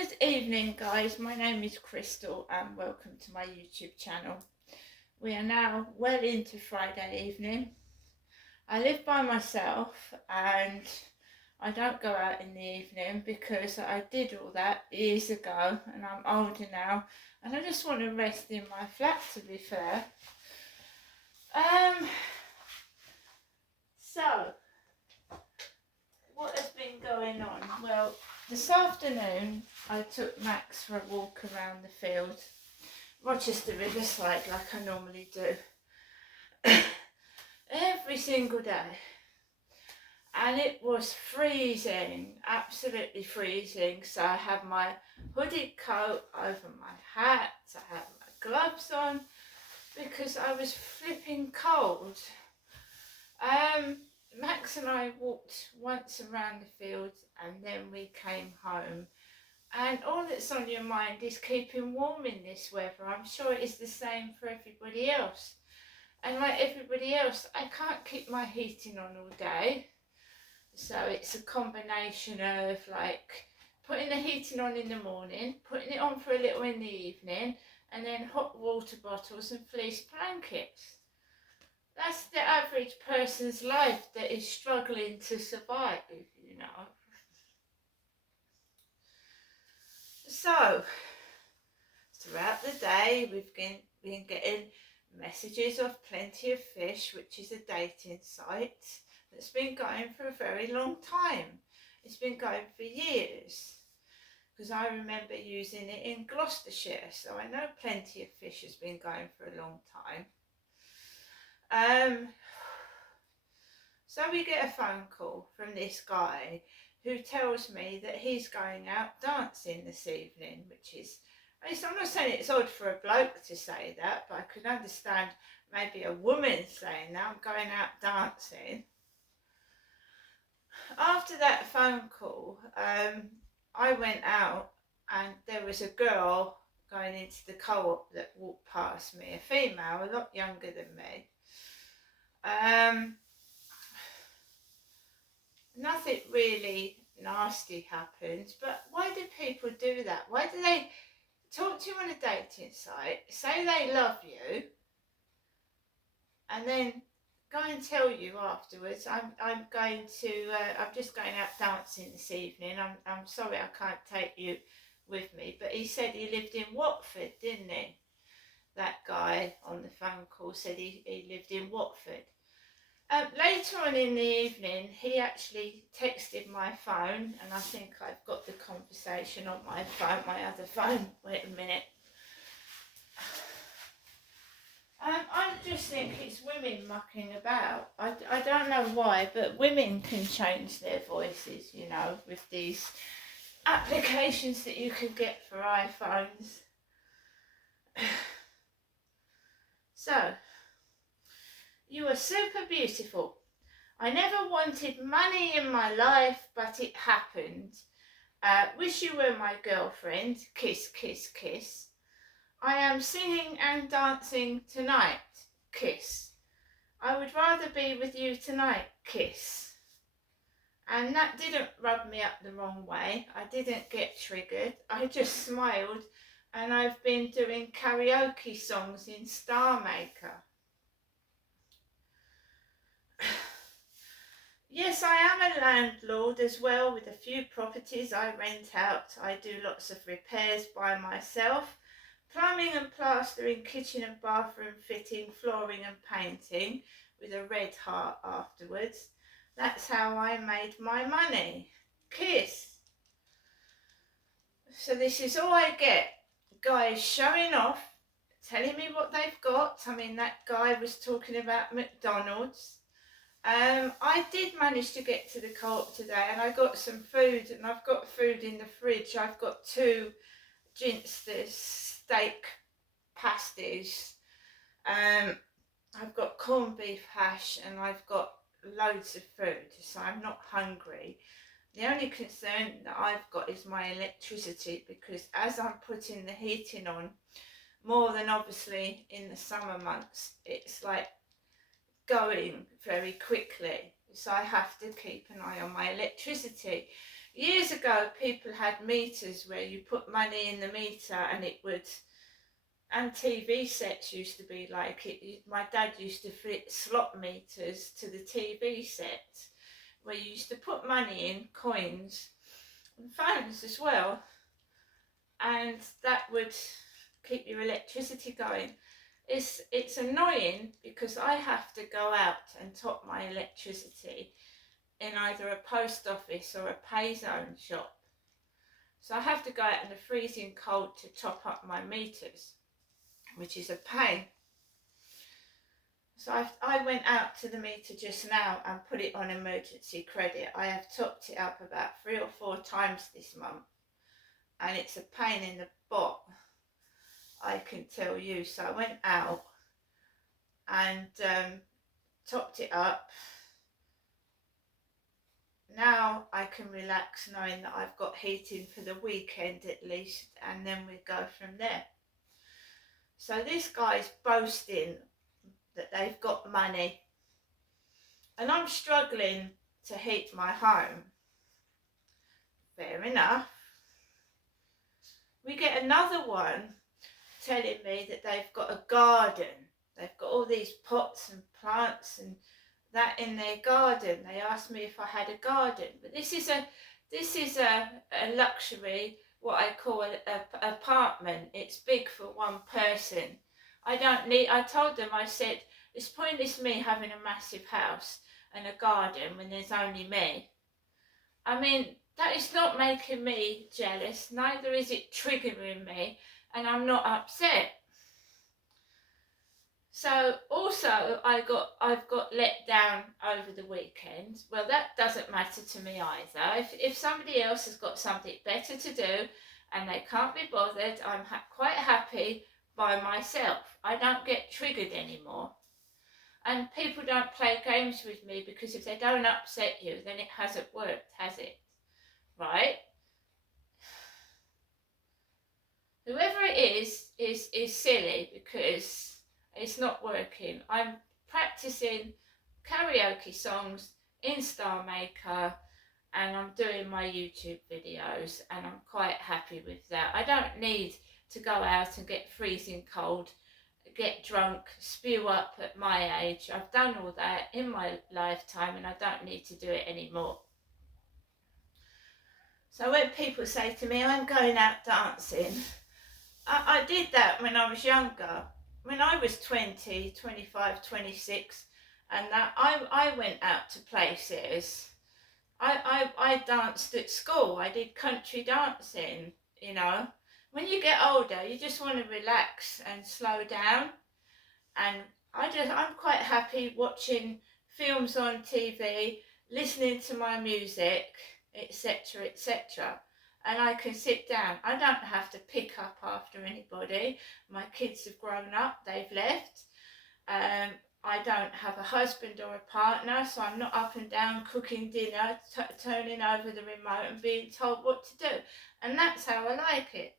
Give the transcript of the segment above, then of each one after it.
Good evening, guys. My name is Crystal, and welcome to my YouTube channel. We are now well into Friday evening. I live by myself and I don't go out in the evening because I did all that years ago and I'm older now and I just want to rest in my flat, to be fair. So, what has been going on? Well, this afternoon I took Max for a walk around the field, Rochester Riverside, like I normally do, every single day. And it was freezing, absolutely freezing. So I had my hooded coat over my hat, I had my gloves on because I was flipping cold. Max and I walked once around the field and then we came home. And all that's on your mind is keeping warm in this weather. I'm sure it is the same for everybody else. And like everybody else, I can't keep my heating on all day. So it's a combination of like putting the heating on in the morning, putting it on for a little in the evening, and then hot water bottles and fleece blankets. That's the average person's life that is struggling to survive, you know. So, throughout the day, we've been getting messages of Plenty of Fish, which is a dating site that's been going for a very long time. It's been going for years because I remember using it in Gloucestershire, so I know Plenty of Fish has been going for a long time. So we get a phone call from this guy who tells me that he's going out dancing this evening, which is, I'm not saying it's odd for a bloke to say that, but I could understand maybe a woman saying that, I'm going out dancing. After that phone call, I went out and there was a girl going into the co-op that walked past me, a female, a lot younger than me. Nothing really nasty happened, but why do people do that? Why do they talk to you on a dating site, say they love you, and then go and tell you afterwards, I'm just going out dancing this evening. I'm sorry I can't take you with me. But he said he lived in Watford, didn't he? That guy on the phone call said he lived in Watford. Later on in the evening, he actually texted my phone, and I think I've got the conversation on my phone, my other phone. Wait a minute. I just think it's women mucking about. I don't know why, but women can change their voices, you know, with these applications that you can get for iPhones. So, you are super beautiful. I never wanted money in my life, but it happened. Wish you were my girlfriend. Kiss, kiss, kiss. I am singing and dancing tonight. Kiss. I would rather be with you tonight. Kiss. And that didn't rub me up the wrong way. I didn't get triggered. I just smiled, and I've been doing karaoke songs in Star Maker. Yes, I am a landlord as well, with a few properties I rent out. I do lots of repairs by myself. Plumbing and plastering, kitchen and bathroom fitting, flooring and painting, with a red heart afterwards. That's how I made my money. Kiss. So this is all I get. Guys showing off, telling me what they've got. I mean, that guy was talking about McDonald's. I did manage to get to the co-op today and I got some food, and I've got food in the fridge. I've got 2 Ginsters steak pasties. I've got corned beef hash and I've got loads of food, so I'm not hungry. The only concern that I've got is my electricity, because as I'm putting the heating on, more than obviously in the summer months, it's like going very quickly, so I have to keep an eye on my electricity. Years ago, people had meters where you put money in the meter and it would, and TV sets used to be like it. My dad used to fit slot meters to the TV set where you used to put money in, coins, and phones as well, and that would keep your electricity going. It's annoying because I have to go out and top my electricity in either a post office or a pay zone shop. So I have to go out in the freezing cold to top up my meters, which is a pain. So I went out to the meter just now and put it on emergency credit. I have topped it up about 3 or 4 times this month, and it's a pain in the butt, I can tell you. So I went out and topped it up. Now I can relax knowing that I've got heating for the weekend at least, and then we go from there. So this guy's boasting that they've got money, and I'm struggling to heat my home. Fair enough. We get another one telling me that they've got a garden. They've got all these pots and plants and that in their garden. They asked me if I had a garden, but this is a luxury, what I call a apartment. It's big for one person. I told them, I said, it's pointless me having a massive house and a garden when there's only me. I mean, that is not making me jealous, neither is it triggering me, and I'm not upset. So also I've got let down over the weekend. Well, that doesn't matter to me either. If somebody else has got something better to do and they can't be bothered, I'm quite happy by myself. I don't get triggered anymore. And people don't play games with me, because if they don't upset you, then it hasn't worked, has it? Right? Whoever it is silly because it's not working. I'm practicing karaoke songs in Star Maker, and I'm doing my YouTube videos, and I'm quite happy with that. I don't need to go out and get freezing cold, get drunk, spew up at my age. I've done all that in my lifetime, and I don't need to do it anymore. So when people say to me, I'm going out dancing, I did that when I was younger. When I was 20, 25, 26, and that I went out to places. I danced at school. I did country dancing, you know. When you get older, you just want to relax and slow down. And I'm quite happy watching films on TV, listening to my music, etc., etc. And I can sit down. I don't have to pick up after anybody. My kids have grown up, they've left. I don't have a husband or a partner, so I'm not up and down cooking dinner, turning over the remote and being told what to do. And that's how I like it.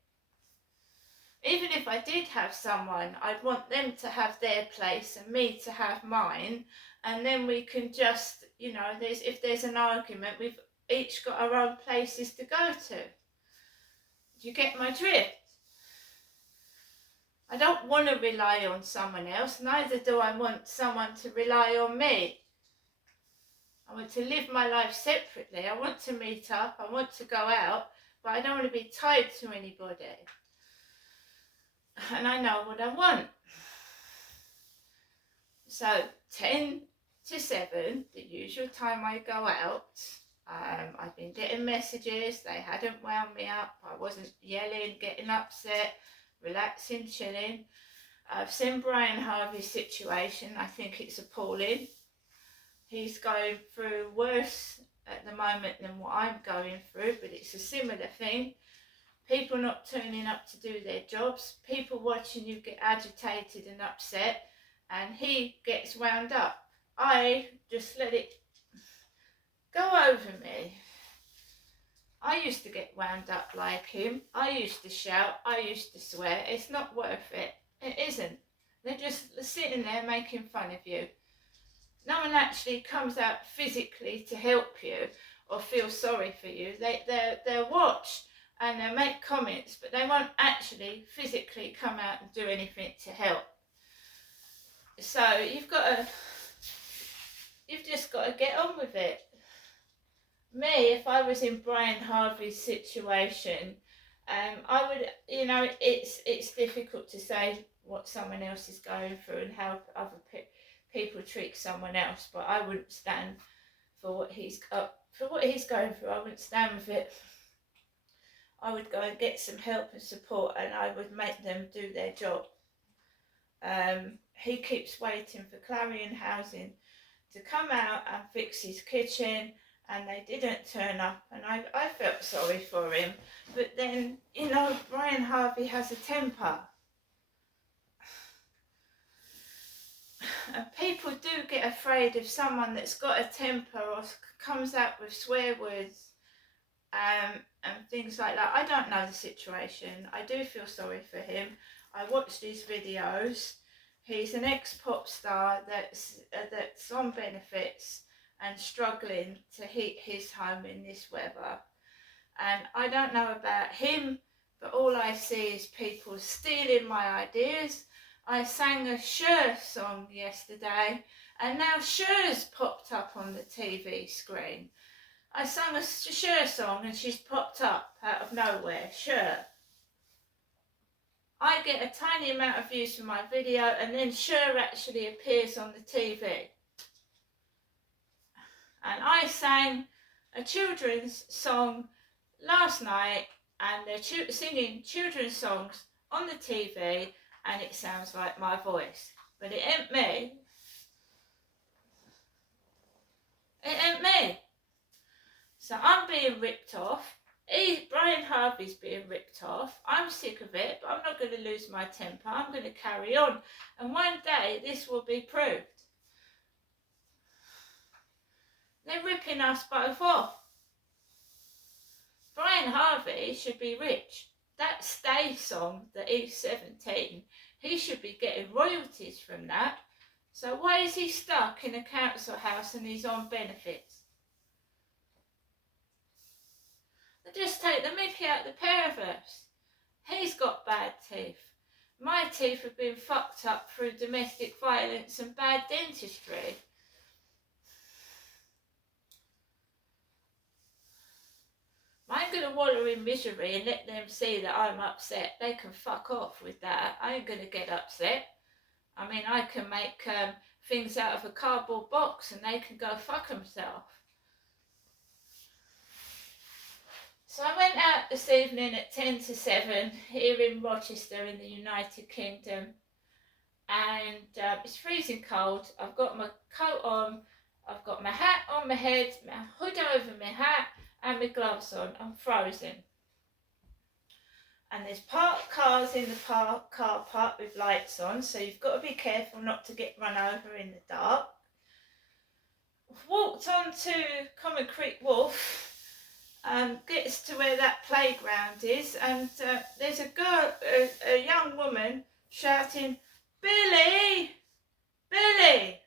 Even if I did have someone, I'd want them to have their place and me to have mine. And then we can just, you know, if there's an argument, we've each got our own places to go to. Do you get my drift? I don't want to rely on someone else, neither do I want someone to rely on me. I want to live my life separately. I want to meet up, I want to go out, but I don't want to be tied to anybody. And I know what I want. So 10 to 7, the usual time I go out, I've been getting messages, they hadn't wound me up, I wasn't yelling, getting upset, relaxing, chilling. I've seen Brian Harvey's situation. I think it's appalling. He's going through worse at the moment than what I'm going through, but it's a similar thing. People not turning up to do their jobs, people watching you get agitated and upset, and he gets wound up. I just let it go over me. I used to get wound up like him. I used to shout. I used to swear. It's not worth it. It isn't. They're just sitting there making fun of you. No one actually comes out physically to help you or feel sorry for you. They'll watch and they'll make comments, but they won't actually physically come out and do anything to help. So you've just got to get on with it. Me, if I was in Brian Harvey's situation, I would, it's difficult to say what someone else is going through and how other people treat someone else, but I wouldn't stand for what he's going through. I wouldn't stand with it. I would go and get some help and support, and I would make them do their job. He keeps waiting for Clarion Housing to come out and fix his kitchen, and they didn't turn up, and I felt sorry for him. But then, Brian Harvey has a temper. And people do get afraid of someone that's got a temper or comes out with swear words and things like that. I don't know the situation. I do feel sorry for him. I watched his videos. He's an ex-pop star that's on benefits and struggling to heat his home in this weather. And I don't know about him, but all I see is people stealing my ideas. I sang a Cher song yesterday, and now Cher's popped up on the TV screen. I sang a Cher song and she's popped up out of nowhere, Cher. I get a tiny amount of views for my video, and then Cher actually appears on the TV. And I sang a children's song last night, and they're singing children's songs on the TV, and it sounds like my voice. But it ain't me. It ain't me. So I'm being ripped off. Brian Harvey's being ripped off. I'm sick of it, but I'm not going to lose my temper. I'm going to carry on. And one day this will be proved. They're ripping us both off. Brian Harvey should be rich. That Stay song that he's 17, he should be getting royalties from that. So why is he stuck in a council house and he's on benefits? They just take the mickey out of the pair of us. He's got bad teeth. My teeth have been fucked up through domestic violence and bad dentistry. I'm going to wallow in misery and let them see that I'm upset. They can fuck off with that. I ain't going to get upset. I mean, I can make things out of a cardboard box and they can go fuck themselves. So I went out this evening at 10 to 7 here in Rochester in the United Kingdom. And it's freezing cold. I've got my coat on. I've got my hat on my head, my hood over my hat, and my gloves on. I'm frozen. And there's parked cars in the car park with lights on, so you've got to be careful not to get run over in the dark. I've walked on to Common Creek Wharf, gets to where that playground is, and there's a girl, a young woman shouting, "Billy! Billy!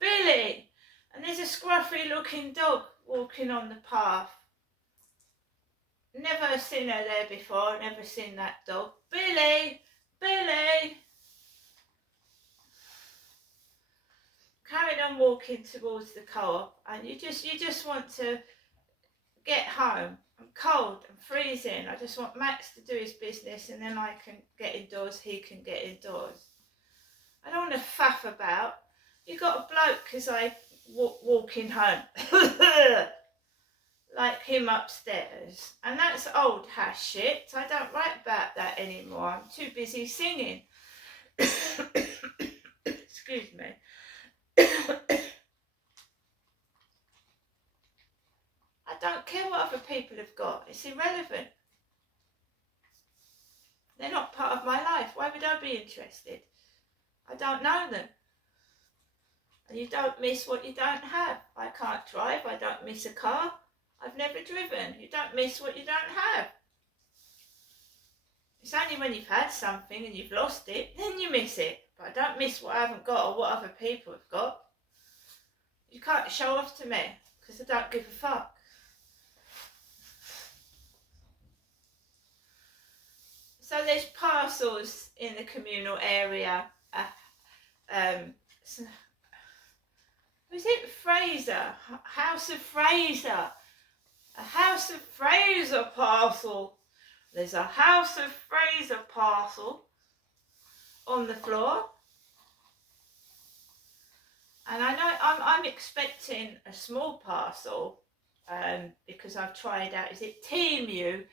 Billy!" And there's a scruffy looking dog walking on the path. Never seen her there before, never seen that dog. "Billy! Billy!" Carried on walking towards the co-op, and you just want to get home. I'm cold, I'm freezing. I just want Max to do his business, and then I can get indoors, he can get indoors. I don't want to faff about. You got a bloke as I walking home. Like him upstairs, and that's old hash shit. I don't write about that anymore. I'm too busy singing. Excuse me. I don't care what other people have got. It's irrelevant. They're not part of my life. Why would I be interested? I don't know them. And you don't miss what you don't have. I can't drive. I don't miss a car. I've never driven. You don't miss what you don't have. It's only when you've had something and you've lost it, then you miss it. But I don't miss what I haven't got or what other people have got. You can't show off to me, because I don't give a fuck. So there's parcels in the communal area. So, was it Fraser? House of Fraser. A House of Fraser parcel. There's a House of Fraser parcel on the floor. And I know I'm expecting a small parcel because I've tried out, is it Temu?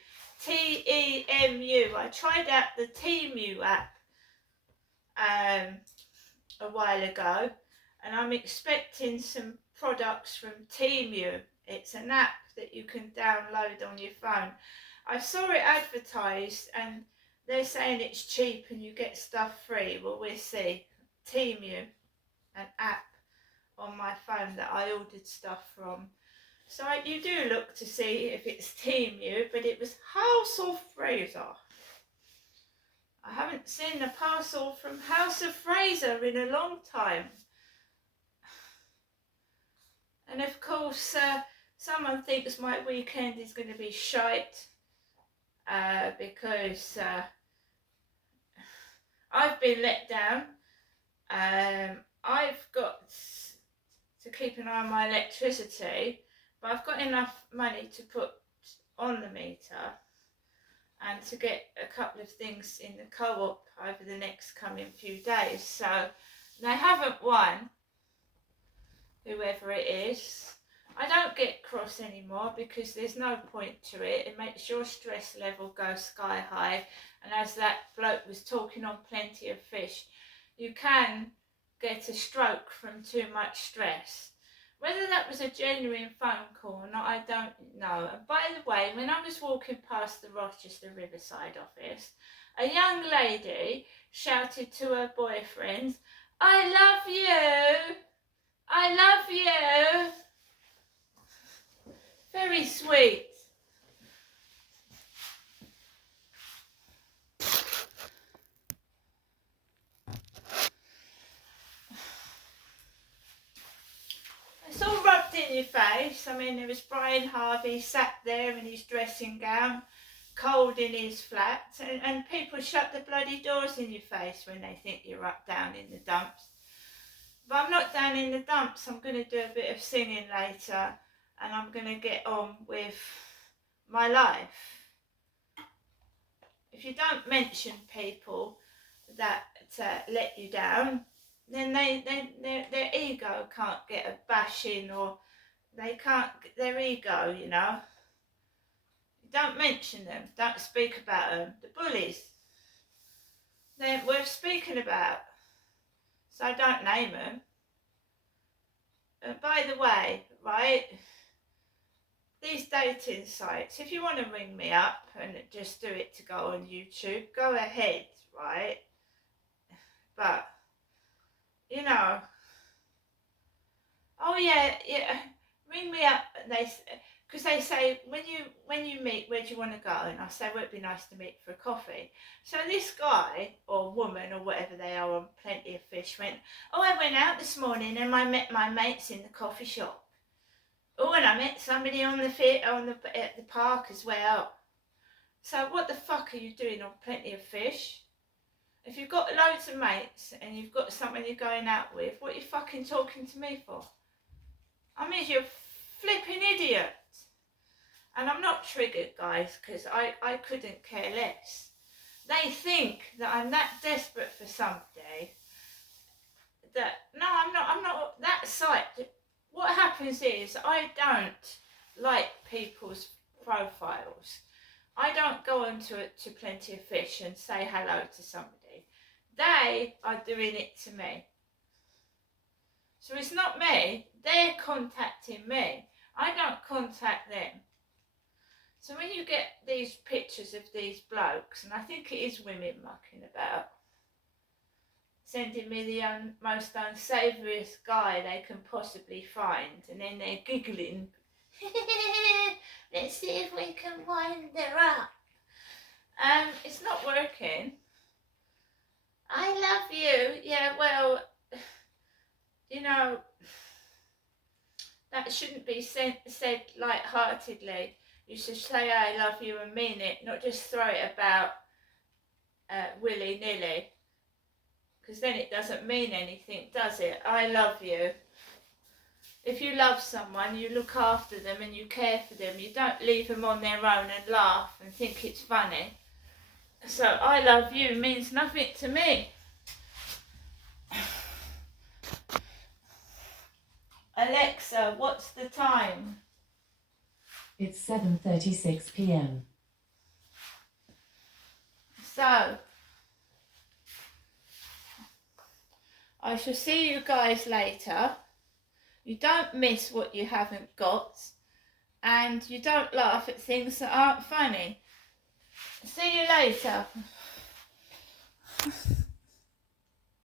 Temu. I tried out the Temu app a while ago, and I'm expecting some products from Temu. It's an app that you can download on your phone. I saw it advertised and they're saying it's cheap and you get stuff free. Well, we'll see. Temu, an app on my phone that I ordered stuff from. So you do look to see if it's Temu, but it was House of Fraser. I haven't seen a parcel from House of Fraser in a long time. And of course, someone thinks my weekend is going to be shite because I've been let down. I've got to keep an eye on my electricity, but I've got enough money to put on the meter and to get a couple of things in the co-op over the next coming few days. So they haven't won, whoever it is. I don't get cross anymore because there's no point to it. It makes your stress level go sky high. And as that bloke was talking on Plenty of Fish, you can get a stroke from too much stress. Whether that was a genuine phone call or not, I don't know. And by the way, when I was walking past the Rochester Riverside office, a young lady shouted to her boyfriend, "I love you! I love you!" Very sweet. It's all rubbed in your face. I mean, there was Brian Harvey sat there in his dressing gown, cold in his flat, and people shut the bloody doors in your face when they think you're up down in the dumps. But I'm not down in the dumps. I'm going to do a bit of singing later, and I'm going to get on with my life. If you don't mention people that let you down, then their ego can't get a bashing, or they can't, their ego, you know. Don't mention them, don't speak about them. The bullies, they're worth speaking about, so don't name them. By the way, right, these dating sites, if you want to ring me up and just do it to go on YouTube, go ahead, right? But you know, oh yeah, ring me up. Because they say when you meet, where do you want to go? And I say, well, it'd be nice to meet for a coffee. So this guy or woman or whatever they are on Plenty of Fish went, oh, I went out this morning and I met my mates in the coffee shop. Oh, and I met somebody at the park as well. So what the fuck are you doing on Plenty of Fish? If you've got loads of mates and you've got someone you're going out with, what are you fucking talking to me for? I mean, you're a flipping idiot. And I'm not triggered, guys, because I couldn't care less. They think that I'm that desperate for somebody that, no, I'm not that site. What happens is I don't like people's profiles. I don't go onto it to Plenty of Fish and say hello to somebody. They are doing it to me. So it's not me, they're contacting me. I don't contact them. So when you get these pictures of these blokes, and I think it is women mucking about, sending me the most unsavouryest guy they can possibly find, and then they're giggling. Let's see if we can wind her up. It's not working. I love you. Yeah, well, you know, that shouldn't be said light-heartedly. You should say I love you and mean it, not just throw it about willy-nilly, because then it doesn't mean anything, does it? I love you. If you love someone, you look after them and you care for them. You don't leave them on their own and laugh and think it's funny. So I love you means nothing to me. Alexa, what's the time? It's 7:36 p.m. So, I shall see you guys later. You don't miss what you haven't got, and you don't laugh at things that aren't funny. See you later.